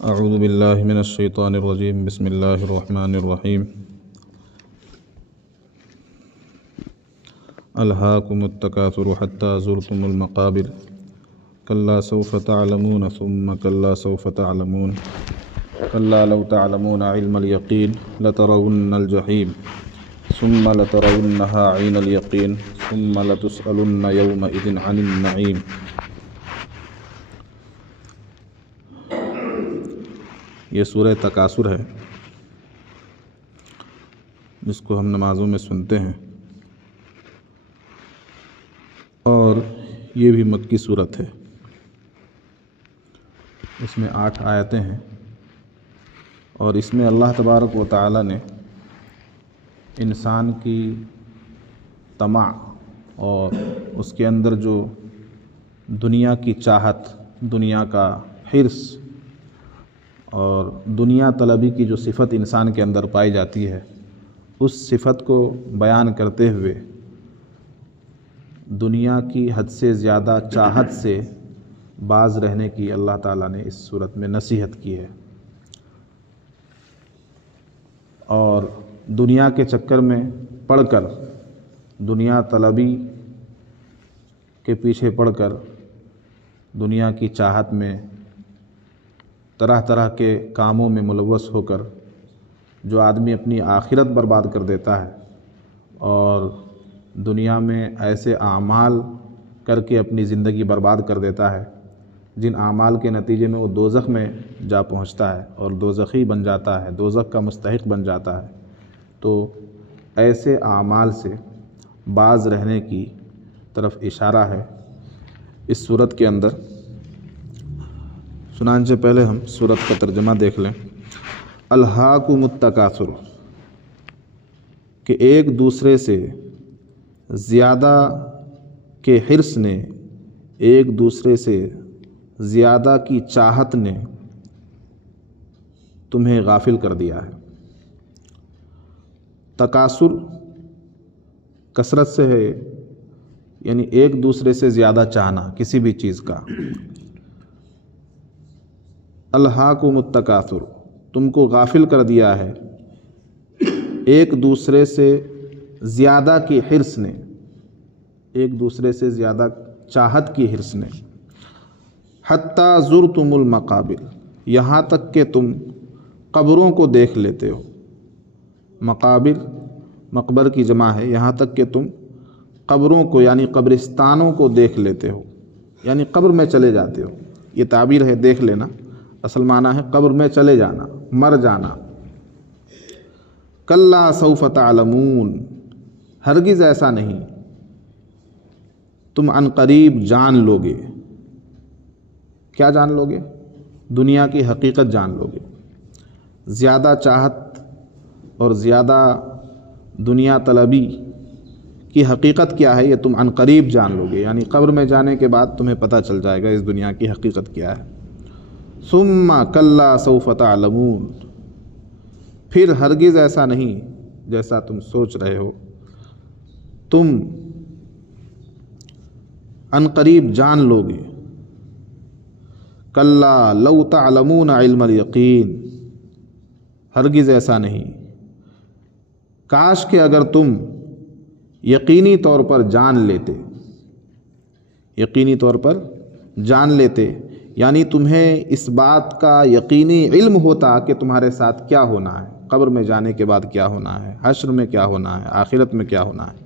اعوذ باللہ من الشیطان الرجیم بسم اللہ الرحمن الرحیم الہاکم التکاثر حتی زرتم المقابر کلا سوف تعلمون ثم کلا سوف تعلمون کلا لو تعلمون علم الیقین لترون الجحیم ثم لترونها عین الیقین ثم لتسألن یومئذ عن النعیم۔ یہ سورہ تکاثر ہے جس کو ہم نمازوں میں سنتے ہیں، اور یہ بھی مکی صورت ہے۔ اس میں 8 آیتیں ہیں، اور اس میں اللہ تبارک و تعالی نے انسان کی طمع اور اس کے اندر جو دنیا کی چاہت، دنیا کا حرص اور دنیا طلبی کی جو صفت انسان کے اندر پائی جاتی ہے، اس صفت کو بیان کرتے ہوئے دنیا کی حد سے زیادہ چاہت سے باز رہنے کی اللہ تعالیٰ نے اس صورت میں نصیحت کی ہے، اور دنیا کے چکر میں پڑ کر، دنیا طلبی کے پیچھے پڑ کر، دنیا کی چاہت میں طرح طرح کے کاموں میں ملوث ہو کر جو آدمی اپنی آخرت برباد کر دیتا ہے، اور دنیا میں ایسے اعمال کر کے اپنی زندگی برباد کر دیتا ہے جن اعمال کے نتیجے میں وہ دوزخ میں جا پہنچتا ہے اور دوزخی بن جاتا ہے، دوزخ کا مستحق بن جاتا ہے۔ تو ایسے اعمال سے باز رہنے کی طرف اشارہ ہے اس صورت کے اندر۔ چنانچہ پہلے ہم سورت کا ترجمہ دیکھ لیں۔ الہاکم التکاثر، کہ ایک دوسرے سے زیادہ کے حرص نے، ایک دوسرے سے زیادہ کی چاہت نے تمہیں غافل کر دیا ہے۔ تکاثر کثرت سے ہے، یعنی ایک دوسرے سے زیادہ چاہنا کسی بھی چیز کا۔ الہاکم التکاثر، تم کو غافل کر دیا ہے ایک دوسرے سے زیادہ کی حرص نے، ایک دوسرے سے زیادہ چاہت کی حرص نے۔ حتی زرتم المقابر، یہاں تک کہ تم قبروں کو دیکھ لیتے ہو۔ مقابر مقبر کی جمع ہے، یہاں تک کہ تم قبروں کو یعنی قبرستانوں کو دیکھ لیتے ہو، یعنی قبر میں چلے جاتے ہو۔ یہ تعبیر ہے، دیکھ لینا، اصل معنی ہے قبر میں چلے جانا، مر جانا۔ کلا سوف تعلمون، ہرگز ایسا نہیں، تم عن قریب جان لوگے۔ کیا جان لوگے؟ دنیا کی حقیقت جان لوگے۔ زیادہ چاہت اور زیادہ دنیا طلبی کی حقیقت کیا ہے، یہ تم عن قریب جان لوگے، یعنی قبر میں جانے کے بعد تمہیں پتہ چل جائے گا اس دنیا کی حقیقت کیا ہے۔ ثم کلا سوف تعلمون، پھر ہرگز ایسا نہیں جیسا تم سوچ رہے ہو، تم عن قریب جان لوگے۔ کلا لو تعلمون علم الیقین، ہرگز ایسا نہیں، کاش کہ اگر تم یقینی طور پر جان لیتے، یقینی طور پر جان لیتے، یعنی تمہیں اس بات کا یقینی علم ہوتا کہ تمہارے ساتھ کیا ہونا ہے، قبر میں جانے کے بعد کیا ہونا ہے، حشر میں کیا ہونا ہے، آخرت میں کیا ہونا ہے۔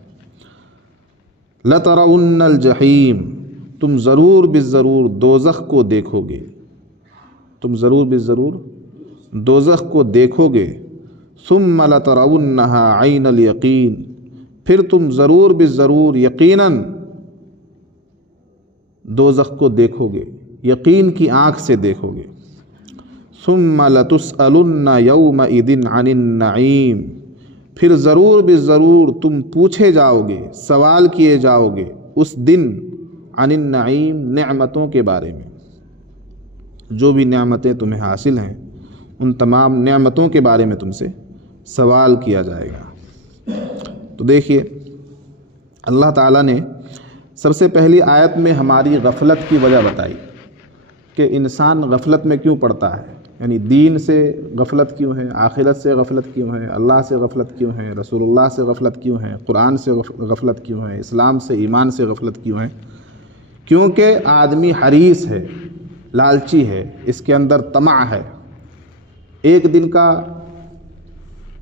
لَتَرَوُنَّ الْجَحِيمَ، تم ضرور بالضرور دوزخ کو دیکھو گے، تم ضرور بالضرور دوزخ کو دیکھو گے۔ ثُمَّ لَتَرَوُنَّهَا عَيْنَ الْيَقِينِ، پھر تم ضرور بالضرور یقیناً دوزخ کو دیکھو گے، یقین کی آنکھ سے دیکھو گے۔ ثُمَّ لَتُسْأَلُنَّ يَوْمَئِذٍ عَنِ النَّعِيمِ، پھر ضرور بالضرور تم پوچھے جاؤ گے، سوال کیے جاؤ گے اس دن عن النعیم، نعمتوں کے بارے میں۔ جو بھی نعمتیں تمہیں حاصل ہیں ان تمام نعمتوں کے بارے میں تم سے سوال کیا جائے گا۔ تو دیکھیے اللہ تعالیٰ نے سب سے پہلی آیت میں ہماری غفلت کی وجہ بتائی کہ انسان غفلت میں کیوں پڑتا ہے، یعنی دین سے غفلت کیوں ہے، آخرت سے غفلت کیوں ہے، اللہ سے غفلت کیوں ہے، رسول اللہ سے غفلت کیوں ہے، قرآن سے غفلت کیوں ہے، اسلام سے ایمان سے غفلت کیوں ہے؟ کیونکہ آدمی حریص ہے، لالچی ہے، اس کے اندر طمع ہے۔ ایک دن کا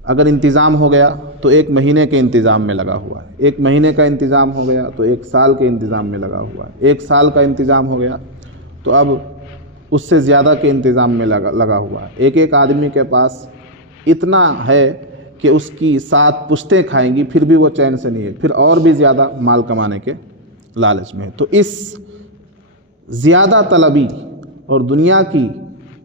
اگر انتظام ہو گیا تو ایک مہینے کے انتظام میں لگا ہوا ہے، ایک مہینے کا انتظام ہو گیا تو ایک سال کے انتظام میں لگا ہوا ہے، ایک سال کا انتظام ہو گیا تو اب اس سے زیادہ کے انتظام میں لگا ہوا ہے۔ ایک ایک آدمی کے پاس اتنا ہے کہ اس کی 7 پشتیں کھائیں گی پھر بھی وہ چین سے نہیں ہے، پھر اور بھی زیادہ مال کمانے کے لالچ میں ہے۔ تو اس زیادہ طلبی اور دنیا کی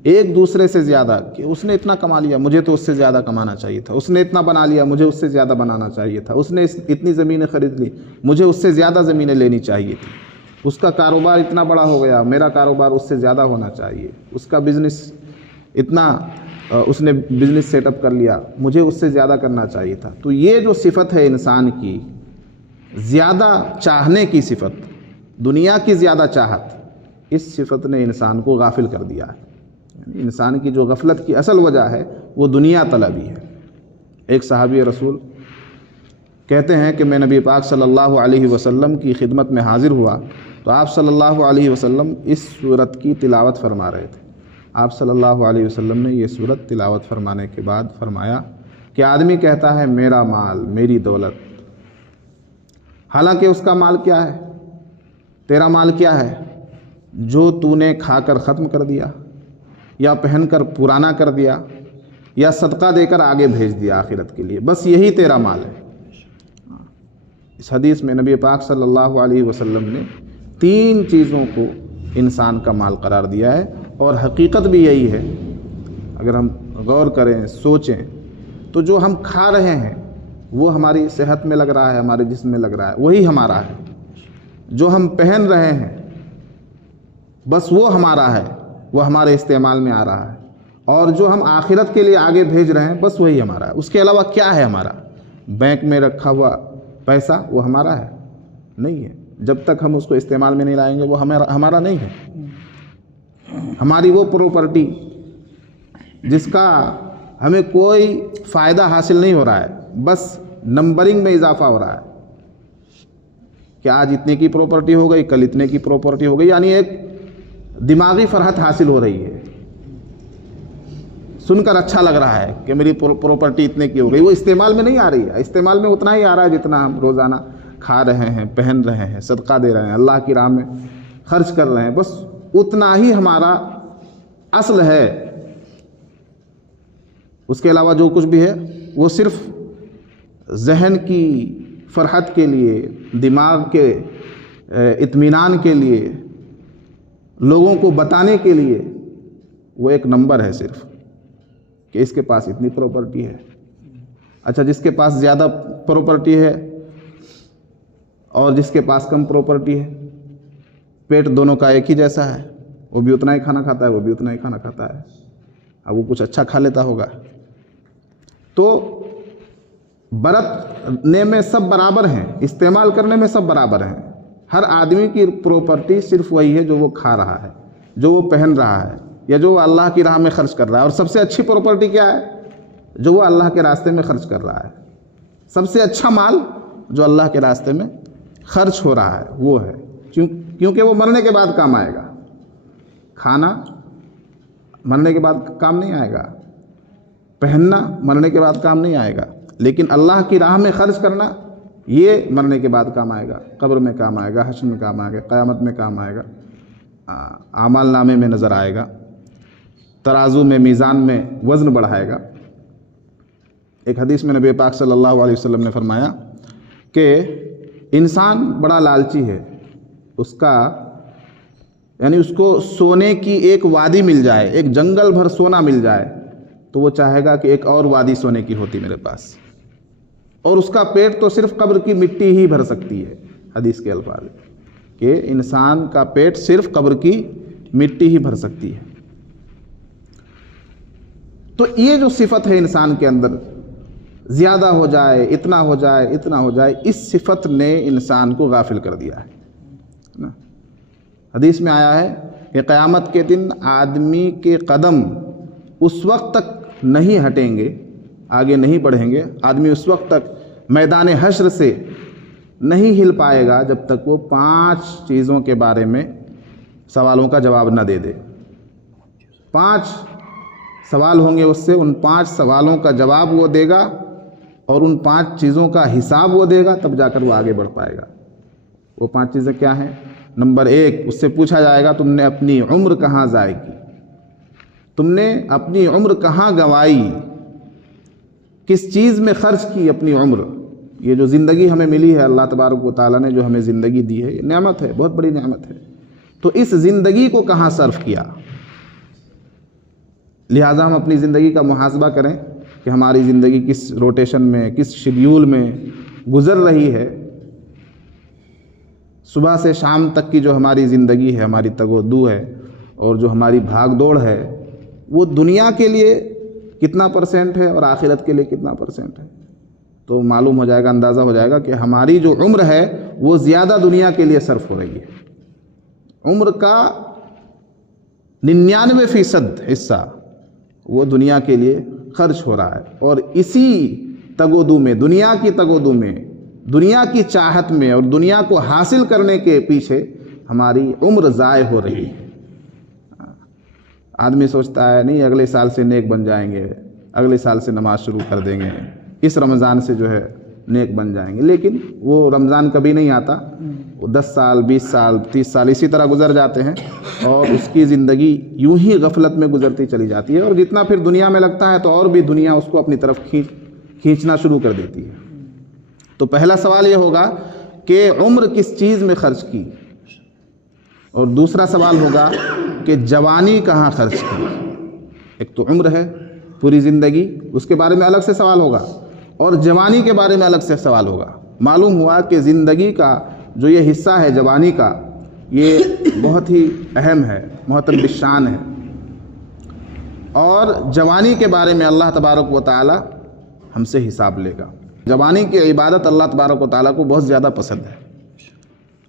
ایک دوسرے سے زیادہ کہ اس نے اتنا کما لیا مجھے تو اس سے زیادہ کمانا چاہیے تھا، اس نے اتنا بنا لیا مجھے اس سے زیادہ بنانا چاہیے تھا، اس نے اتنی زمینیں خرید لی مجھے اس سے زیادہ زمینیں لینی چاہیے تھی، اس کا کاروبار اتنا بڑا ہو گیا میرا کاروبار اس سے زیادہ ہونا چاہیے، اس کا بزنس اتنا اس نے بزنس سیٹ اپ کر لیا مجھے اس سے زیادہ کرنا چاہیے تھا۔ تو یہ جو صفت ہے انسان کی، زیادہ چاہنے کی صفت، دنیا کی زیادہ چاہت، اس صفت نے انسان کو غافل کر دیا ہے۔ انسان کی جو غفلت کی اصل وجہ ہے وہ دنیا طلبی ہے۔ ایک صحابی رسول کہتے ہیں کہ میں نبی پاک صلی اللہ علیہ وسلم کی خدمت میں حاضر ہوا تو آپ صلی اللہ علیہ وسلم اس سورت کی تلاوت فرما رہے تھے۔ آپ صلی اللہ علیہ وسلم نے یہ سورت تلاوت فرمانے کے بعد فرمایا کہ آدمی کہتا ہے میرا مال، میری دولت، حالانکہ اس کا مال کیا ہے؟ تیرا مال کیا ہے؟ جو تو نے کھا کر ختم کر دیا، یا پہن کر پرانا کر دیا، یا صدقہ دے کر آگے بھیج دیا آخرت کے لیے، بس یہی تیرا مال ہے۔ اس حدیث میں نبی پاک صلی اللہ علیہ وسلم نے 3 چیزوں کو انسان کا مال قرار دیا ہے، اور حقیقت بھی یہی ہے۔ اگر ہم غور کریں، سوچیں، تو جو ہم کھا رہے ہیں وہ ہماری صحت میں لگ رہا ہے، ہمارے جسم میں لگ رہا ہے، وہی ہمارا ہے۔ جو ہم پہن رہے ہیں بس وہ ہمارا ہے، وہ ہمارے استعمال میں آ رہا ہے، اور جو ہم آخرت کے لیے آگے بھیج رہے ہیں بس وہی ہمارا ہے۔ اس کے علاوہ کیا ہے ہمارا؟ بینک میں رکھا ہوا پیسہ وہ ہمارا ہے؟ نہیں ہے۔ جب تک ہم اس کو استعمال میں نہیں لائیں گے وہ ہمارا نہیں ہے۔ ہماری وہ پراپرٹی جس کا ہمیں کوئی فائدہ حاصل نہیں ہو رہا ہے، بس نمبرنگ میں اضافہ ہو رہا ہے کہ آج اتنے کی پراپرٹی ہو گئی، کل اتنے کی پراپرٹی ہو گئی، یعنی ایک دماغی فرحت حاصل ہو رہی ہے، سن کر اچھا لگ رہا ہے کہ میری پراپرٹی اتنے کی ہو گئی، وہ استعمال میں نہیں آ رہی ہے۔ استعمال میں اتنا ہی آ رہا ہے جتنا ہم روزانہ کھا رہے ہیں، پہن رہے ہیں، صدقہ دے رہے ہیں، اللہ کی راہ میں خرچ کر رہے ہیں، بس اتنا ہی ہمارا اصل ہے۔ اس کے علاوہ جو کچھ بھی ہے وہ صرف ذہن کی فرحت کے لیے، دماغ کے اطمینان کے لیے، لوگوں کو بتانے کے لیے وہ ایک نمبر ہے صرف کہ اس کے پاس اتنی پراپرٹی ہے۔ اچھا، جس کے پاس زیادہ پراپرٹی ہے اور جس کے پاس کم پراپرٹی ہے، پیٹ دونوں کا ایک ہی جیسا ہے، وہ بھی اتنا ہی کھانا کھاتا ہے، وہ بھی اتنا ہی کھانا کھاتا ہے، اب وہ کچھ اچھا کھا لیتا ہوگا۔ تو برتنے میں سب برابر ہیں، استعمال کرنے میں سب برابر ہیں۔ ہر آدمی کی پراپرٹی صرف وہی ہے جو وہ کھا رہا ہے، جو وہ پہن رہا ہے، یا جو وہ اللہ کی راہ میں خرچ کر رہا ہے۔ اور سب سے اچھی پراپرٹی کیا ہے؟ جو وہ اللہ کے راستے میں خرچ کر رہا ہے۔ سب سے اچھا مال جو اللہ کے راستے میں خرچ ہو رہا ہے وہ ہے، کیونکہ وہ مرنے کے بعد کام آئے گا۔ کھانا مرنے کے بعد کام نہیں آئے گا، پہننا مرنے کے بعد کام نہیں آئے گا، لیکن اللہ کی راہ میں خرچ کرنا یہ مرنے کے بعد کام آئے گا، قبر میں کام آئے گا، حشر میں کام آئے گا، قیامت میں کام آئے گا، اعمال نامے میں نظر آئے گا، ترازو میں، میزان میں وزن بڑھائے گا۔ ایک حدیث میں نبی پاک صلی اللہ علیہ وسلم نے فرمایا کہ انسان بڑا لالچی ہے، اس کا یعنی اس کو سونے کی ایک وادی مل جائے، ایک جنگل بھر سونا مل جائے تو وہ چاہے گا کہ ایک اور وادی سونے کی ہوتی میرے پاس، اور اس کا پیٹ تو صرف قبر کی مٹی ہی بھر سکتی ہے۔ حدیث کے الفاظ کہ انسان کا پیٹ صرف قبر کی مٹی ہی بھر سکتی ہے۔ تو یہ جو صفت ہے انسان کے اندر، زیادہ ہو جائے، اتنا ہو جائے، اتنا ہو جائے، اس صفت نے انسان کو غافل کر دیا ہے۔ حدیث میں آیا ہے کہ قیامت کے دن آدمی کے قدم اس وقت تک نہیں ہٹیں گے، آگے نہیں بڑھیں گے، آدمی اس وقت تک میدان حشر سے نہیں ہل پائے گا جب تک وہ 5 چیزوں کے بارے میں سوالوں کا جواب نہ دے دے۔ 5 سوال ہوں گے اس سے، ان 5 سوالوں کا جواب وہ دے گا اور ان 5 چیزوں کا حساب وہ دے گا، تب جا کر وہ آگے بڑھ پائے گا۔ وہ 5 چیزیں کیا ہیں؟ نمبر 1، اس سے پوچھا جائے گا تم نے اپنی عمر کہاں ضائع کی، تم نے اپنی عمر کہاں گنوائی، کس چیز میں خرچ کی اپنی عمر۔ یہ جو زندگی ہمیں ملی ہے، اللہ تبارک و تعالیٰ نے جو ہمیں زندگی دی ہے، یہ نعمت ہے، بہت بڑی نعمت ہے، تو اس زندگی کو کہاں صرف کیا۔ لہٰذا ہم اپنی زندگی کا محاسبہ کریں کہ ہماری زندگی کس روٹیشن میں، کس شیڈیول میں گزر رہی ہے۔ صبح سے شام تک کی جو ہماری زندگی ہے، ہماری تگ و دو ہے، اور جو ہماری بھاگ دوڑ ہے، وہ دنیا کے لیے کتنا % ہے اور آخرت کے لیے کتنا % ہے، تو معلوم ہو جائے گا، اندازہ ہو جائے گا کہ ہماری جو عمر ہے وہ زیادہ دنیا کے لیے صرف ہو رہی ہے۔ عمر کا 99% حصہ وہ دنیا کے لیے خرچ ہو رہا ہے، اور اسی تگ و دو میں، دنیا کی تگ و دو میں، دنیا کی چاہت میں اور دنیا کو حاصل کرنے کے پیچھے ہماری عمر ضائع ہو رہی ہے۔ آدمی سوچتا ہے نہیں اگلے سال سے نیک بن جائیں گے، اگلے سال سے نماز شروع کر دیں گے، اس رمضان سے جو ہے نیک بن جائیں گے، لیکن وہ رمضان کبھی نہیں آتا، وہ 10 سال 20 سال 30 سال اسی طرح گزر جاتے ہیں، اور اس کی زندگی یوں ہی غفلت میں گزرتی چلی جاتی ہے، اور جتنا پھر دنیا میں لگتا ہے تو اور بھی دنیا اس کو اپنی طرف کھینچنا شروع کر دیتی ہے۔ تو پہلا سوال یہ ہوگا کہ عمر کس چیز میں خرچ کی، اور دوسرا سوال ہوگا کہ جوانی کہاں خرچ کی۔ ایک تو عمر ہے پوری زندگی، اس کے بارے میں الگ سے سوال ہوگا، اور جوانی کے بارے میں الگ سے سوال ہوگا۔ معلوم ہوا کہ زندگی کا جو یہ حصہ ہے جوانی کا، یہ بہت ہی اہم ہے، محترم بالشان ہے، اور جوانی کے بارے میں اللہ تبارک و تعالی ہم سے حساب لے گا۔ جوانی کی عبادت اللہ تبارک و تعالیٰ کو بہت زیادہ پسند ہے،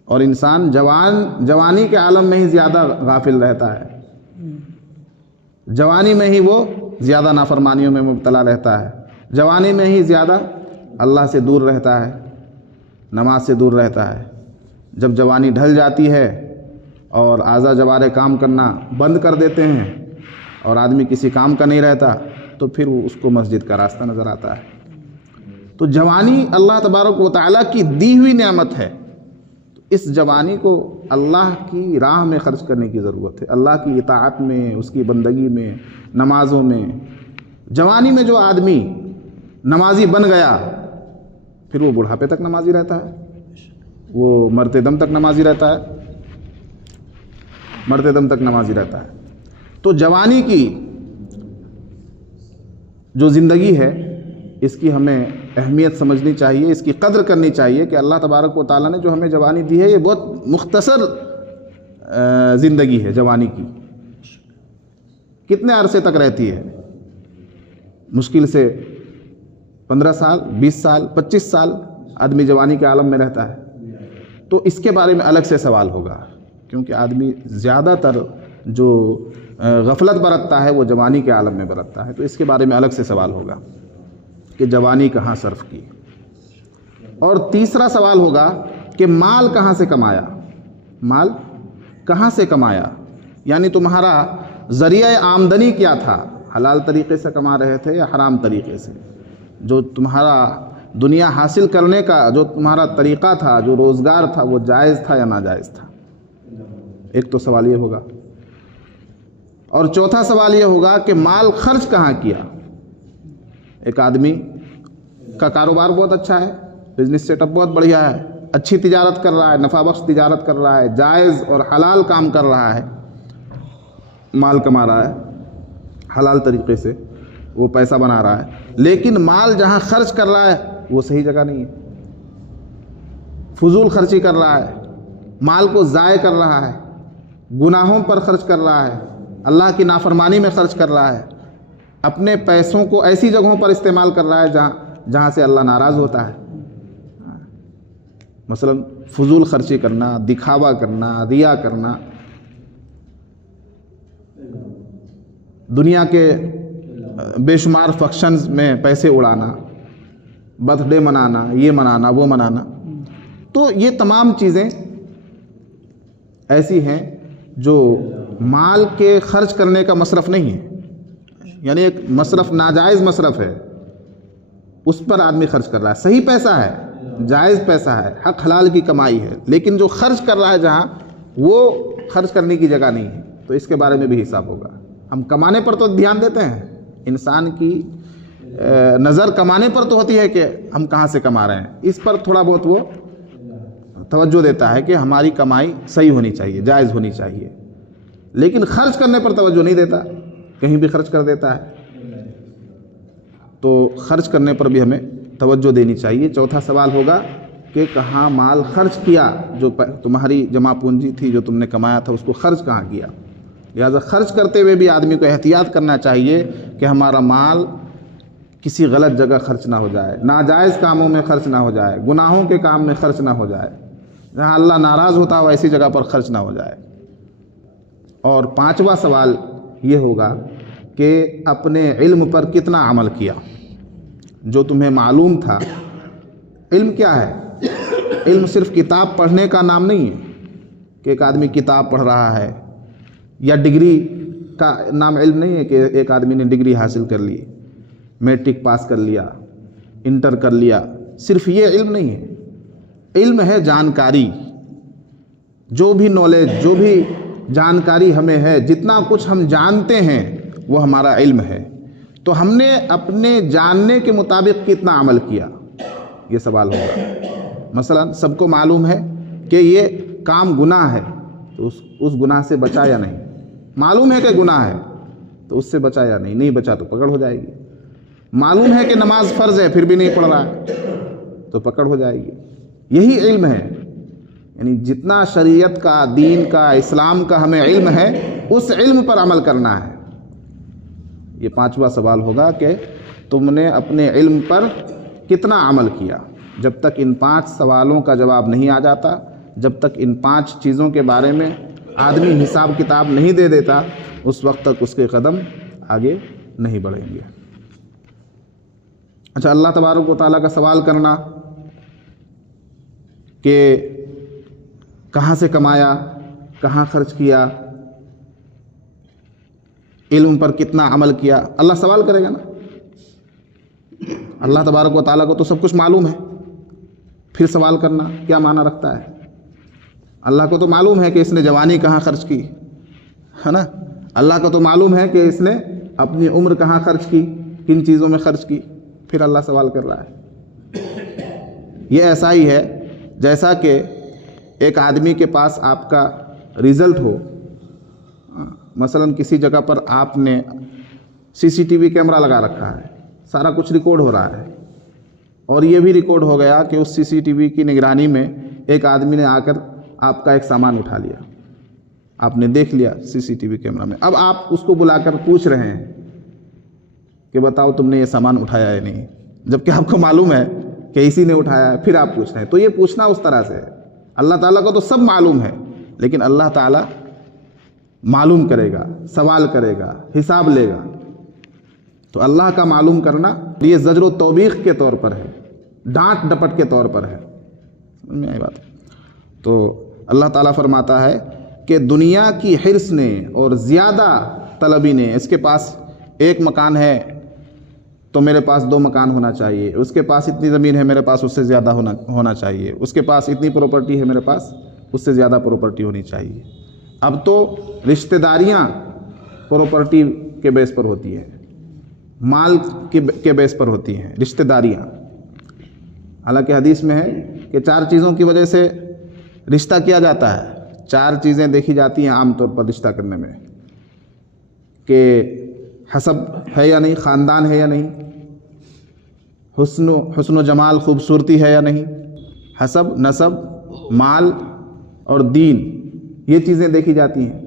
اور انسان جوانی کے عالم میں ہی زیادہ غافل رہتا ہے، جوانی میں ہی وہ زیادہ نافرمانیوں میں مبتلا رہتا ہے، جوانی میں ہی زیادہ اللہ سے دور رہتا ہے، نماز سے دور رہتا ہے۔ جب جوانی ڈھل جاتی ہے اور اعضاء جوارح کام کرنا بند کر دیتے ہیں اور آدمی کسی کام کا نہیں رہتا، تو پھر وہ اس کو مسجد کا راستہ نظر آتا ہے۔ تو جوانی اللہ تبارک و تعالیٰ کی دی ہوئی نعمت ہے، اس جوانی کو اللہ کی راہ میں خرچ کرنے کی ضرورت ہے، اللہ کی اطاعت میں، اس کی بندگی میں، نمازوں میں۔ جوانی میں جو آدمی نمازی بن گیا، پھر وہ بڑھاپے تک نمازی رہتا ہے، وہ مرتے دم تک نمازی رہتا ہے، مرتے دم تک نمازی رہتا ہے۔ تو جوانی کی جو زندگی ہے، اس کی ہمیں اہمیت سمجھنی چاہیے، اس کی قدر کرنی چاہیے کہ اللہ تبارک و تعالیٰ نے جو ہمیں جوانی دی ہے، یہ بہت مختصر زندگی ہے۔ جوانی کی کتنے عرصے تک رہتی ہے؟ مشکل سے 15 سال 20 سال 25 سال آدمی جوانی کے عالم میں رہتا ہے، تو اس کے بارے میں الگ سے سوال ہوگا، کیونکہ آدمی زیادہ تر جو غفلت برتتا ہے وہ جوانی کے عالم میں برتتا ہے، تو اس کے بارے میں الگ سے سوال ہوگا کہ جوانی کہاں صرف کی۔ اور تیسرا سوال ہوگا کہ مال کہاں سے کمایا، مال کہاں سے کمایا، یعنی تمہارا ذریعہ آمدنی کیا تھا، حلال طریقے سے کما رہے تھے یا حرام طریقے سے، جو تمہارا دنیا حاصل کرنے کا جو تمہارا طریقہ تھا، جو روزگار تھا، وہ جائز تھا یا ناجائز تھا۔ ایک تو سوال یہ ہوگا، اور چوتھا سوال یہ ہوگا کہ مال خرچ کہاں کیا۔ ایک آدمی کا کاروبار بہت اچھا ہے، بزنس سیٹ اپ بہت بڑھیا ہے، اچھی تجارت کر رہا ہے، نفع بخش تجارت کر رہا ہے، جائز اور حلال کام کر رہا ہے، مال کما رہا ہے حلال طریقے سے، وہ پیسہ بنا رہا ہے، لیکن مال جہاں خرچ کر رہا ہے وہ صحیح جگہ نہیں ہے، فضول خرچی کر رہا ہے، مال کو ضائع کر رہا ہے، گناہوں پر خرچ کر رہا ہے، اللہ کی نافرمانی میں خرچ کر رہا ہے، اپنے پیسوں کو ایسی جگہوں پر استعمال کر رہا ہے جہاں سے اللہ ناراض ہوتا ہے۔ مثلا فضول خرچی کرنا، دکھاوا کرنا، ریا کرنا، دنیا کے بے شمار فنکشنز میں پیسے اڑانا، برتھ ڈے منانا، یہ منانا وہ منانا، تو یہ تمام چیزیں ایسی ہیں جو مال کے خرچ کرنے کا مصرف نہیں ہے، یعنی ایک مصرف ناجائز مصرف ہے، اس پر آدمی خرچ کر رہا ہے۔ صحیح پیسہ ہے، جائز پیسہ ہے، حق حلال کی کمائی ہے، لیکن جو خرچ کر رہا ہے جہاں، وہ خرچ کرنے کی جگہ نہیں ہے، تو اس کے بارے میں بھی حساب ہوگا۔ ہم کمانے پر تو دھیان دیتے ہیں، انسان کی نظر کمانے پر تو ہوتی ہے کہ ہم کہاں سے کما رہے ہیں، اس پر تھوڑا بہت وہ توجہ دیتا ہے کہ ہماری کمائی صحیح ہونی چاہیے، جائز ہونی چاہیے، لیکن خرچ کرنے پر توجہ نہیں دیتا، کہیں بھی خرچ کر دیتا ہے۔ تو خرچ کرنے پر بھی ہمیں توجہ دینی چاہیے۔ چوتھا سوال ہوگا کہ کہاں مال خرچ کیا، جو تمہاری جمع پونجی تھی، جو تم نے کمایا تھا، اس کو خرچ کہاں کیا۔ لہٰذا خرچ کرتے ہوئے بھی آدمی کو احتیاط کرنا چاہیے کہ ہمارا مال کسی غلط جگہ خرچ نہ ہو جائے، ناجائز کاموں میں خرچ نہ ہو جائے، گناہوں کے کام میں خرچ نہ ہو جائے، جہاں اللہ ناراض ہوتا ہو ایسی جگہ پر خرچ نہ ہو جائے۔ اور پانچواں سوال یہ ہوگا کہ اپنے علم پر کتنا عمل کیا۔ جو تمہیں معلوم تھا، علم کیا ہے؟ علم صرف کتاب پڑھنے کا نام نہیں ہے کہ ایک آدمی کتاب پڑھ رہا ہے، یا ڈگری کا نام علم نہیں ہے کہ ایک آدمی نے ڈگری حاصل کر لی، میٹرک پاس کر لیا، انٹر کر لیا، صرف یہ علم نہیں ہے۔ علم ہے جانکاری، جو بھی نالج، جو بھی جانکاری ہمیں ہے، جتنا کچھ ہم جانتے ہیں وہ ہمارا علم ہے۔ تو ہم نے اپنے جاننے کے مطابق کتنا عمل کیا، یہ سوال ہوگا۔ مثلا سب کو معلوم ہے کہ یہ کام گناہ ہے، تو اس گناہ سے بچا یا نہیں؟ معلوم ہے کہ گناہ ہے، تو اس سے بچا یا نہیں؟ نہیں بچا تو پکڑ ہو جائے گی۔ معلوم ہے کہ نماز فرض ہے، پھر بھی نہیں پڑھ رہا ہے، تو پکڑ ہو جائے گی۔ یہی علم ہے، یعنی جتنا شریعت کا، دین کا، اسلام کا ہمیں علم ہے، اس علم پر عمل کرنا ہے۔ یہ پانچواں سوال ہوگا کہ تم نے اپنے علم پر کتنا عمل کیا۔ جب تک ان 5 سوالوں کا جواب نہیں آ جاتا، جب تک ان 5 چیزوں کے بارے میں آدمی حساب کتاب نہیں دے دیتا، اس وقت تک اس کے قدم آگے نہیں بڑھیں گے۔ اچھا، اللہ تبارک و تعالیٰ کا سوال کرنا کہ کہاں سے کمایا، کہاں خرچ کیا، علم پر کتنا عمل کیا، اللہ سوال کرے گا نا۔ اللہ تبارک و تعالیٰ کو تو سب کچھ معلوم ہے، پھر سوال کرنا کیا معنی رکھتا ہے؟ اللہ کو تو معلوم ہے کہ اس نے جوانی کہاں خرچ کی، ہے نا؟ اللہ کو تو معلوم ہے کہ اس نے اپنی عمر کہاں خرچ کی، کن چیزوں میں خرچ کی، پھر اللہ سوال کر رہا ہے۔ یہ ایسا ہی ہے جیسا کہ ایک آدمی کے پاس آپ کا رزلٹ ہو، مثلا کسی جگہ پر آپ نے CCTV کیمرہ لگا رکھا ہے، سارا کچھ ریکارڈ ہو رہا ہے، اور یہ بھی ریکارڈ ہو گیا کہ اس CCTV کی نگرانی میں ایک آدمی نے آ کر آپ کا ایک سامان اٹھا لیا، آپ نے دیکھ لیا CCTV کیمرہ میں۔ اب آپ اس کو بلا کر پوچھ رہے ہیں کہ بتاؤ تم نے یہ سامان اٹھایا ہے نہیں، جبکہ آپ کو معلوم ہے کہ اسی نے اٹھایا ہے، پھر آپ پوچھ رہے ہیں۔ تو یہ پوچھنا اس طرح سے ہے۔ اللہ تعالیٰ کو تو سب معلوم ہے، لیکن اللہ تعالیٰ معلوم کرے گا، سوال کرے گا، حساب لے گا۔ تو اللہ کا معلوم کرنا یہ زجر و توبیخ کے طور پر ہے، ڈانٹ ڈپٹ کے طور پر ہے۔ سمجھ میں آئی بات؟ تو اللہ تعالیٰ فرماتا ہے کہ دنیا کی حرص نے اور زیادہ طلبی نے، اس کے پاس ایک مکان ہے تو میرے پاس 2 مکان ہونا چاہیے، اس کے پاس اتنی زمین ہے میرے پاس اس سے زیادہ ہونا چاہیے، اس کے پاس اتنی پراپرٹی ہے میرے پاس اس سے زیادہ پراپرٹی ہونی چاہیے۔ اب تو رشتہ داریاں پراپرٹی کے بیس پر ہوتی ہیں، مال کے بیس پر ہوتی ہیں رشتہ داریاں۔ حالانکہ حدیث میں ہے کہ 4 چیزوں کی وجہ سے رشتہ کیا جاتا ہے، 4 چیزیں دیکھی جاتی ہیں عام طور پر رشتہ کرنے میں، کہ حسب ہے یا نہیں، خاندان ہے یا نہیں، حسن و جمال، خوبصورتی ہے یا نہیں، حسب، نسب، مال اور دین، یہ چیزیں دیکھی جاتی ہیں۔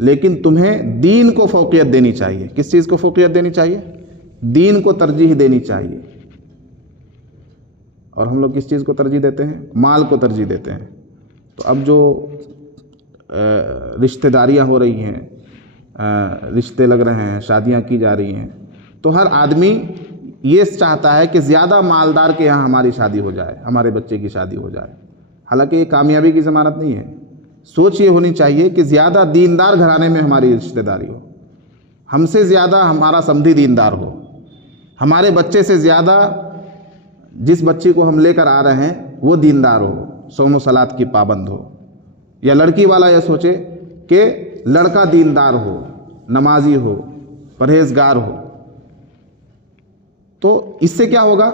لیکن تمہیں دین کو فوقیت دینی چاہیے۔ کس چیز کو فوقیت دینی چاہیے؟ دین کو ترجیح دینی چاہیے۔ اور ہم لوگ کس چیز کو ترجیح دیتے ہیں؟ مال کو ترجیح دیتے ہیں۔ تو اب جو رشتہ داریاں ہو رہی ہیں، رشتے لگ رہے ہیں، شادیاں کی جا رہی ہیں، تو ہر آدمی یہ چاہتا ہے کہ زیادہ مالدار کے یہاں ہماری شادی ہو جائے، ہمارے بچے کی شادی ہو جائے، حالانکہ یہ کامیابی کی ضمانت نہیں ہے۔ سوچ یہ ہونی چاہیے کہ زیادہ دیندار گھرانے میں ہماری رشتہ داری ہو، ہم سے زیادہ ہمارا سمدھی دیندار ہو، ہمارے بچے سے زیادہ جس بچی کو ہم لے کر آ رہے ہیں وہ دیندار ہو، صوم و صلات کی پابند ہو، یا لڑکی والا یہ سوچے کہ لڑکا دیندار ہو، نمازی ہو، پرہیزگار ہو، تو اس سے کیا ہوگا؟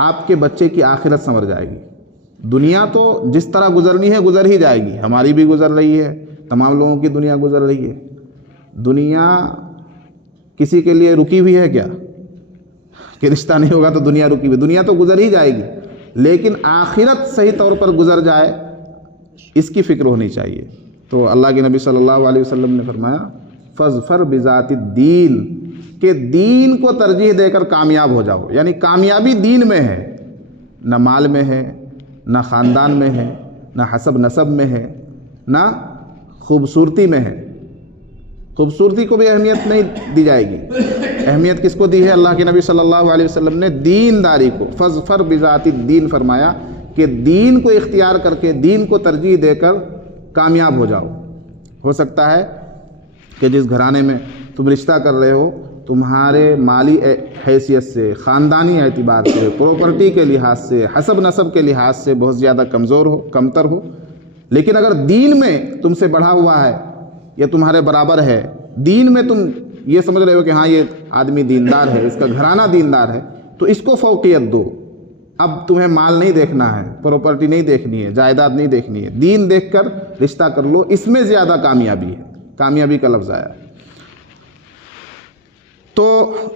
آپ کے بچے کی آخرت سنور جائے گی۔ دنیا تو جس طرح گزرنی ہے گزر ہی جائے گی، ہماری بھی گزر رہی ہے، تمام لوگوں کی دنیا گزر رہی ہے۔ دنیا کسی کے لیے رکی ہوئی ہے کیا کہ رشتہ نہیں ہوگا تو دنیا رکی ہوئی؟ دنیا تو گزر ہی جائے گی، لیکن آخرت صحیح طور پر گزر جائے اس کی فکر ہونی چاہیے۔ تو اللہ کے نبی صلی اللہ علیہ وسلم نے فرمایا فاظفر بذات الدین، کہ دین کو ترجیح دے کر کامیاب ہو جاؤ، یعنی کامیابی دین میں ہے، نہ مال میں ہے، نہ خاندان میں ہے، نہ حسب نسب میں ہے، نہ خوبصورتی میں ہے۔ خوبصورتی کو بھی اہمیت نہیں دی جائے گی، اہمیت کس کو دی ہے؟ اللہ کے نبی صلی اللہ علیہ وسلم نے دینداری کو، فاظفر بذات الدین فرمایا کہ دین کو اختیار کر کے، دین کو ترجیح دے کر کامیاب ہو جاؤ۔ ہو سکتا ہے کہ جس گھرانے میں تم رشتہ کر رہے ہو تمہارے مالی حیثیت سے، خاندانی اعتبار سے، پراپرٹی کے لحاظ سے، حسب نسب کے لحاظ سے بہت زیادہ کمزور ہو، کمتر ہو، لیکن اگر دین میں تم سے بڑھا ہوا ہے یا تمہارے برابر ہے، دین میں تم یہ سمجھ رہے ہو کہ ہاں یہ آدمی دیندار ہے، اس کا گھرانہ دیندار ہے، تو اس کو فوقیت دو۔ اب تمہیں مال نہیں دیکھنا ہے، پراپرٹی نہیں دیکھنی ہے، جائیداد نہیں دیکھنی ہے، دین دیکھ کر رشتہ کر لو، اس میں زیادہ کامیابی ہے۔ کامیابی کا لفظ آیا۔ تو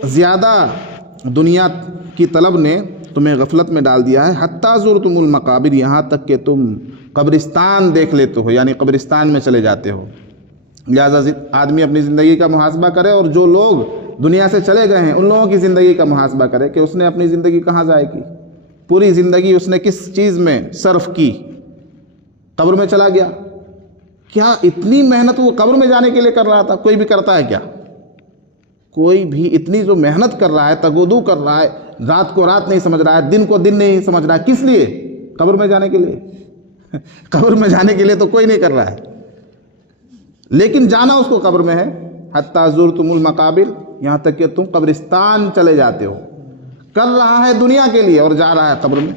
زیادہ دنیا کی طلب نے تمہیں غفلت میں ڈال دیا ہے، حتیٰ زرتم المقابر، یہاں تک کہ تم قبرستان دیکھ لیتے ہو، یعنی قبرستان میں چلے جاتے ہو۔ لہٰذا آدمی اپنی زندگی کا محاسبہ کرے، اور جو لوگ دنیا سے چلے گئے ہیں ان لوگوں کی زندگی کا محاسبہ کرے کہ اس نے اپنی زندگی کہاں ضائع کی، پوری زندگی اس نے کس چیز میں صرف کی۔ قبر میں چلا گیا، کیا اتنی محنت وہ قبر میں جانے کے لیے کر رہا تھا؟ کوئی بھی کرتا ہے کیا؟ کوئی بھی اتنی جو محنت کر رہا ہے، تگودو کر رہا ہے، رات کو رات نہیں سمجھ رہا ہے، دن کو دن نہیں سمجھ رہا ہے، کس لیے؟ قبر میں جانے کے لیے۔ قبر میں جانے کے لیے تو کوئی نہیں کر رہا ہے، لیکن جانا اس کو قبر میں ہے۔ حتیٰ زرتم المقابر، یہاں تک کہ تم قبرستان چلے جاتے ہو۔ کر رہا ہے دنیا کے لیے اور جا رہا ہے قبر میں،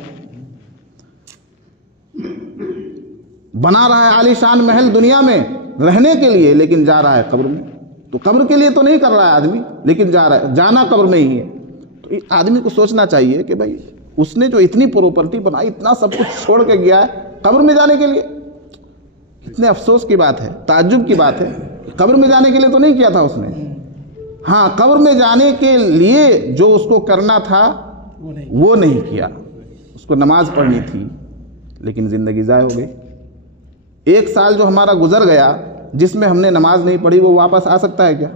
بنا رہا ہے عالی شان محل دنیا میں رہنے کے لیے، لیکن جا رہا ہے قبر میں۔ تو قبر کے لیے تو نہیں کر رہا ہے آدمی، لیکن جا رہا ہے، جانا قبر میں ہی ہے۔ تو آدمی کو سوچنا چاہیے کہ بھائی اس نے جو اتنی پراپرٹی بنائی، اتنا سب کچھ چھوڑ کے گیا ہے قبر میں جانے کے لیے، کتنے افسوس کی بات ہے، تعجب کی بات ہے۔ قبر میں جانے کے لیے تو نہیں کیا تھا اس نے، ہاں قبر میں جانے کے لیے جو اس کو کرنا تھا وہ نہیں کیا۔ اس کو نماز پڑھنی تھی لیکن زندگی ضائع ہو گئی۔ 1 سال جو ہمارا گزر گیا جس میں ہم نے نماز نہیں پڑھی، وہ واپس آ سکتا ہے کیا؟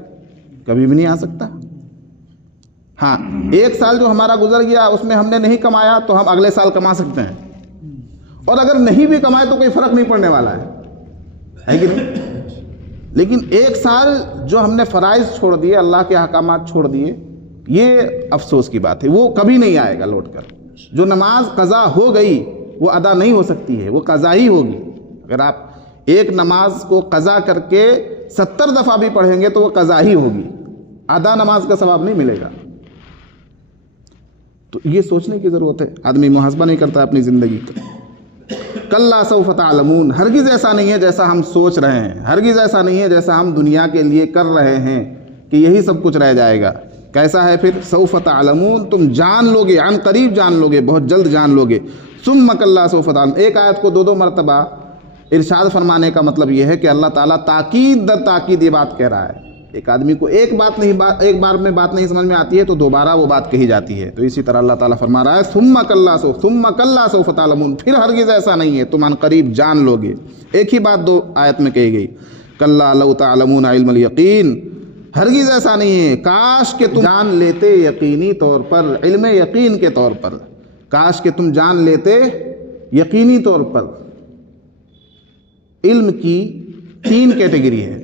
کبھی بھی نہیں آ سکتا۔ ہاں 1 سال جو ہمارا گزر گیا اس میں ہم نے نہیں کمایا تو ہم اگلے سال کما سکتے ہیں، اور اگر نہیں بھی کمائے تو کوئی فرق نہیں پڑنے والا ہے کہ نہیں؟ لیکن 1 سال جو ہم نے فرائض چھوڑ دیے، اللہ کے احکامات چھوڑ دیے، یہ افسوس کی بات ہے، وہ کبھی نہیں آئے گا لوٹ کر۔ جو نماز قضا ہو گئی وہ ادا نہیں ہو سکتی ہے، وہ قضا ہی ہوگی۔ اگر آپ ایک نماز کو قضا کر کے 70 دفعہ بھی پڑھیں گے تو وہ قضا ہی ہوگی، ادا نماز کا ثواب نہیں ملے گا۔ تو یہ سوچنے کی ضرورت ہے، آدمی محاسبہ نہیں کرتا اپنی زندگی کا۔ کلا سوف تعلمون، ہرگز ایسا نہیں ہے جیسا ہم سوچ رہے ہیں، ہرگز ایسا نہیں ہے جیسا ہم دنیا کے لیے کر رہے ہیں کہ یہی سب کچھ رہ جائے گا۔ کیسا ہے پھر؟ سوف تعلمون، تم جان لوگے، عن قریب جان لوگے، بہت جلد جان لوگے۔ ثم کلا سوف تعلمون، ایک آیت کو 2 مرتبہ ارشاد فرمانے کا مطلب یہ ہے کہ اللہ تعالیٰ تاکید در تاکید یہ بات کہہ رہا ہے۔ ایک آدمی کو ایک بار میں بات نہیں سمجھ میں آتی ہے تو دوبارہ وہ بات کہی جاتی ہے، تو اسی طرح اللہ تعالیٰ فرما رہا ہے ثم کلا سوف تعلمون، پھر ہرگز ایسا نہیں ہے، تم عن قریب جان لوگے۔ ایک ہی بات 2 آیت میں کہی گئی، کلا لو تعلمون علم الیقین، ہرگز ایسا نہیں ہے، کاش کہ تم جان لیتے یقینی طور پر، علم یقین کے طور پر، کاش کہ تم جان لیتے یقینی طور پر۔ علم کی 3 کیٹیگری ہے،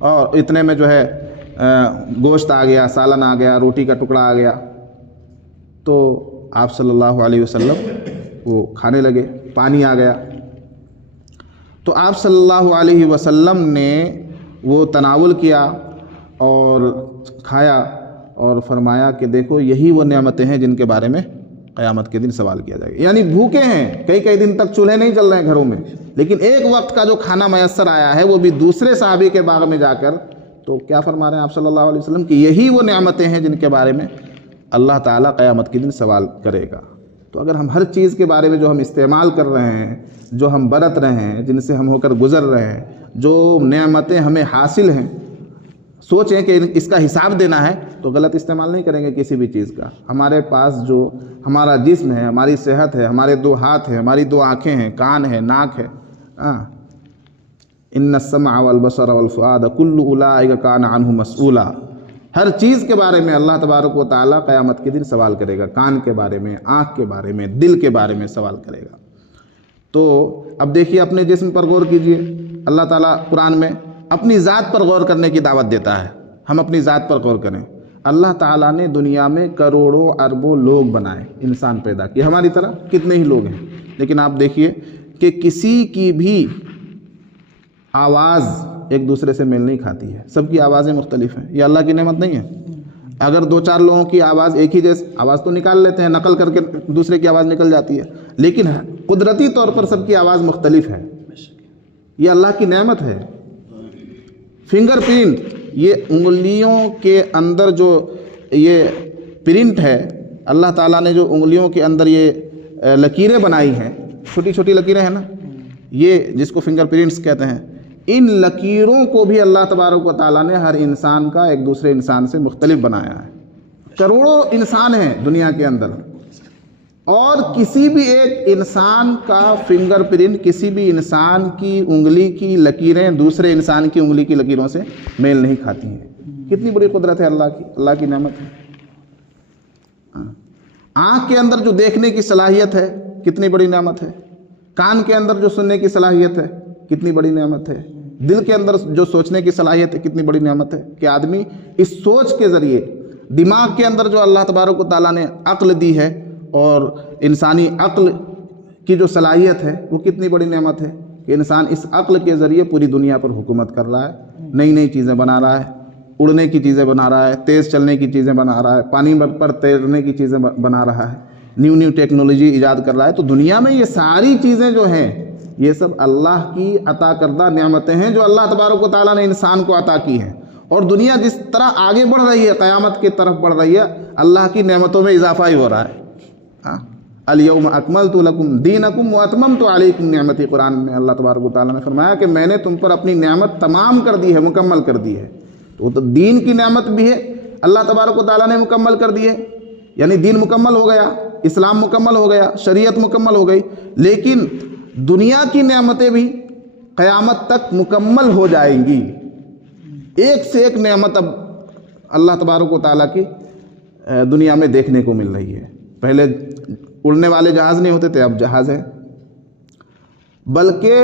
اور اتنے میں جو ہے گوشت آ گیا، سالن آ گیا، روٹی کا ٹکڑا آ گیا، تو آپ صلی اللہ علیہ وسلم وہ کھانے لگے۔ پانی آ گیا تو آپ صلی اللہ علیہ وسلم نے وہ تناول کیا اور کھایا اور فرمایا کہ دیکھو یہی وہ نعمتیں ہیں جن کے بارے میں قیامت کے دن سوال کیا جائے گا۔ یعنی بھوکے ہیں، کئی دن تک چولہے نہیں چل رہے ہیں گھروں میں، لیکن ایک وقت کا جو کھانا میسر آیا ہے وہ بھی دوسرے صحابی کے باغ میں جا کر، تو کیا فرما رہے ہیں آپ صلی اللہ علیہ وسلم کہ یہی وہ نعمتیں ہیں جن کے بارے میں اللہ تعالیٰ قیامت کے دن سوال کرے گا۔ تو اگر ہم ہر چیز کے بارے میں جو ہم استعمال کر رہے ہیں، جو ہم برت رہے ہیں، جن سے ہم ہو کر گزر رہے ہیں، جو نعمتیں ہمیں حاصل ہیں، سوچیں کہ اس کا حساب دینا ہے تو غلط استعمال نہیں کریں گے کسی بھی چیز کا۔ ہمارے پاس جو ہمارا جسم ہے، ہماری صحت ہے، ہمارے 2 ہاتھ ہیں، ہماری 2 آنکھیں ہیں، کان ہے، ناک ہے، ان السمع والبصر والفؤاد کل اولئک کان عنہ مسئولا، ہر چیز کے بارے میں اللہ تبارک و تعالیٰ قیامت کے دن سوال کرے گا۔ کان کے بارے میں، آنکھ کے بارے میں، دل کے بارے میں سوال کرے گا۔ تو اب دیکھیے اپنے جسم پر غور کیجئے، اللہ تعالیٰ قرآن میں اپنی ذات پر غور کرنے کی دعوت دیتا ہے۔ ہم اپنی ذات پر غور کریں۔ اللہ تعالیٰ نے دنیا میں کروڑوں اربوں لوگ بنائے، انسان پیدا کیے، ہماری طرح کتنے ہی لوگ ہیں، لیکن آپ دیکھیے کہ کسی کی بھی آواز ایک دوسرے سے میل نہیں کھاتی ہے، سب کی آوازیں مختلف ہیں۔ یہ اللہ کی نعمت نہیں ہے؟ اگر 2-4 لوگوں کی آواز ایک ہی جیسے، آواز تو نکال لیتے ہیں، نقل کر کے دوسرے کی آواز نکل جاتی ہے، لیکن قدرتی طور پر سب کی آواز مختلف ہے۔ یہ اللہ کی نعمت ہے۔ فنگر پرنٹ، یہ انگلیوں کے اندر جو یہ پرنٹ ہے، اللہ تعالیٰ نے جو انگلیوں کے اندر یہ لکیریں بنائی ہیں، چھوٹی چھوٹی لکیریں ہیں نا، یہ جس کو فنگر پرنٹس کہتے ہیں، ان لکیروں کو بھی اللہ تبارک و تعالیٰ نے ہر انسان کا ایک دوسرے انسان سے مختلف بنایا ہے۔ کروڑوں انسان ہیں دنیا کے اندر، اور کسی بھی ایک انسان کا فنگر پرنٹ، کسی بھی انسان کی انگلی کی لکیریں دوسرے انسان کی انگلی کی لکیروں سے میل نہیں کھاتی ہیں۔ کتنی بڑی قدرت ہے اللہ کی، اللہ کی نعمت ہے۔ آنکھ کے اندر جو دیکھنے کی صلاحیت ہے کتنی بڑی نعمت ہے، کان کے اندر جو سننے کی صلاحیت ہے کتنی بڑی نعمت ہے، دل کے اندر جو سوچنے کی صلاحیت ہے کتنی بڑی نعمت ہے کہ آدمی اس سوچ کے ذریعے، دماغ کے اندر جو اللہ تبارک و تعالیٰ نے عقل دی ہے، اور انسانی عقل کی جو صلاحیت ہے وہ کتنی بڑی نعمت ہے کہ انسان اس عقل کے ذریعے پوری دنیا پر حکومت کر رہا ہے، نئی نئی چیزیں بنا رہا ہے، اڑنے کی چیزیں بنا رہا ہے، تیز چلنے کی چیزیں بنا رہا ہے، پانی پر تیرنے کی چیزیں بنا رہا ہے، نیو ٹیکنالوجی ایجاد کر رہا ہے۔ تو دنیا میں یہ ساری چیزیں جو ہیں یہ سب اللہ کی عطا کردہ نعمتیں ہیں جو اللہ تبارک و تعالیٰ نے انسان کو عطا کی ہیں، اور دنیا جس طرح آگے بڑھ رہی ہے، قیامت کی طرف بڑھ رہی ہے، اللہ کی نعمتوں میں اضافہ ہی ہو رہا ہے۔ الیوم اکملت لکم دینکم واتممت علیکم نعمتی، قرآن میں اللہ تبارک و تعالیٰ نے فرمایا کہ میں نے تم پر اپنی نعمت تمام کر دی ہے، مکمل کر دی ہے۔ تو دین کی نعمت بھی ہے اللہ تبارک و تعالیٰ نے مکمل کر دی ہے، یعنی دین مکمل ہو گیا، اسلام مکمل ہو گیا، شریعت مکمل ہو گئی، لیکن دنیا کی نعمتیں بھی قیامت تک مکمل ہو جائیں گی۔ ایک سے ایک نعمت اب اللہ تبارک و تعالیٰ کی دنیا میں دیکھنے کو مل رہی ہے۔ پہلے اڑنے والے جہاز نہیں ہوتے تھے، اب جہاز ہے، بلکہ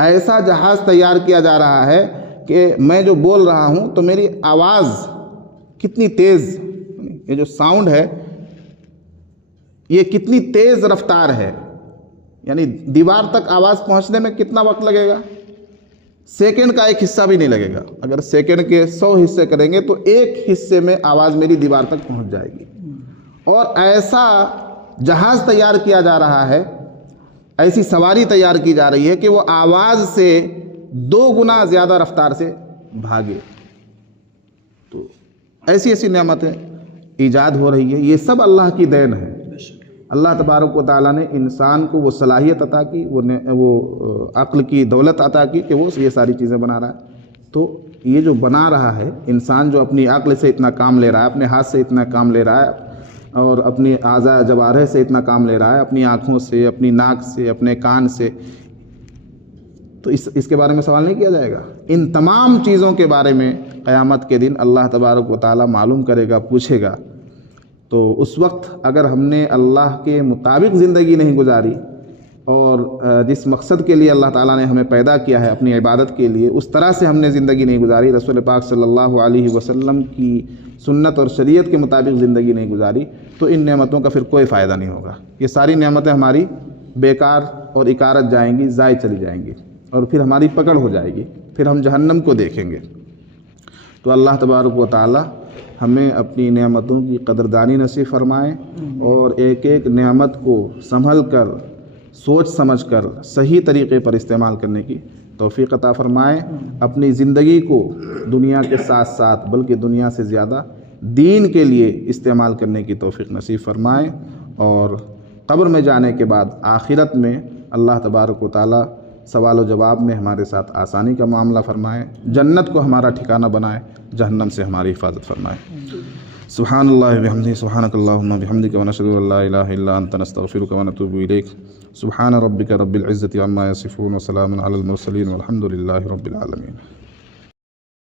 ایسا جہاز تیار کیا جا رہا ہے کہ میں جو بول رہا ہوں تو میری آواز کتنی تیز، یہ جو ساؤنڈ ہے یہ کتنی تیز رفتار ہے، یعنی دیوار تک آواز پہنچنے میں کتنا وقت لگے گا؟ سیکنڈ کا ایک حصہ بھی نہیں لگے گا۔ اگر سیکنڈ کے 100 حصے کریں گے تو ایک حصے میں آواز میری دیوار تک پہنچ جائے گی۔ اور ایسا جہاز تیار کیا جا رہا ہے، ایسی سواری تیار کی جا رہی ہے کہ وہ آواز سے 2 گنا زیادہ رفتار سے بھاگے۔ تو ایسی ایسی نعمتیں ایجاد ہو رہی ہے، یہ سب اللہ کی دین ہے۔ اللہ تبارک و تعالیٰ نے انسان کو وہ صلاحیت عطا کی، وہ عقل کی دولت عطا کی کہ وہ یہ ساری چیزیں بنا رہا ہے۔ تو یہ جو بنا رہا ہے انسان، جو اپنی عقل سے اتنا کام لے رہا ہے، اپنے ہاتھ سے اتنا کام لے رہا ہے، اور اپنی اعضاء جوارح سے اتنا کام لے رہا ہے، اپنی آنکھوں سے، اپنی ناک سے، اپنے کان سے، تو اس کے بارے میں سوال نہیں کیا جائے گا؟ ان تمام چیزوں کے بارے میں قیامت کے دن اللہ تبارک و تعالیٰ معلوم کرے گا، پوچھے گا۔ تو اس وقت اگر ہم نے اللہ کے مطابق زندگی نہیں گزاری، اور جس مقصد کے لیے اللہ تعالیٰ نے ہمیں پیدا کیا ہے اپنی عبادت کے لیے، اس طرح سے ہم نے زندگی نہیں گزاری، رسول پاک صلی اللہ علیہ وسلم کی سنت اور شریعت کے مطابق زندگی نہیں گزاری، تو ان نعمتوں کا پھر کوئی فائدہ نہیں ہوگا۔ یہ ساری نعمتیں ہماری بیکار اور اکارت جائیں گی، ضائع چلی جائیں گی، اور پھر ہماری پکڑ ہو جائے گی، پھر ہم جہنم کو دیکھیں گے۔ تو اللہ تبارک و تعالی ہمیں اپنی نعمتوں کی قدردانی نصیب فرمائے، اور ایک ایک نعمت کو سنبھل کر، سوچ سمجھ کر صحیح طریقے پر استعمال کرنے کی توفیق عطا فرمائے۔ اپنی زندگی کو دنیا کے ساتھ ساتھ بلکہ دنیا سے زیادہ دین کے لیے استعمال کرنے کی توفیق نصیب فرمائے، اور قبر میں جانے کے بعد آخرت میں اللہ تبارک و تعالی سوال و جواب میں ہمارے ساتھ آسانی کا معاملہ فرمائے، جنت کو ہمارا ٹھکانہ بنائے، جہنم سے ہماری حفاظت فرمائے۔ سبحان اللہ بحمدہ، سبحانک اللہم بحمدک، ونشہد ان لا الہ الا انت، نستغفرک ونتوب الیک۔ سبحان ربک رب العزۃ عما یصفون، وسلام علی المرسلین، والحمد للہ رب العالمین۔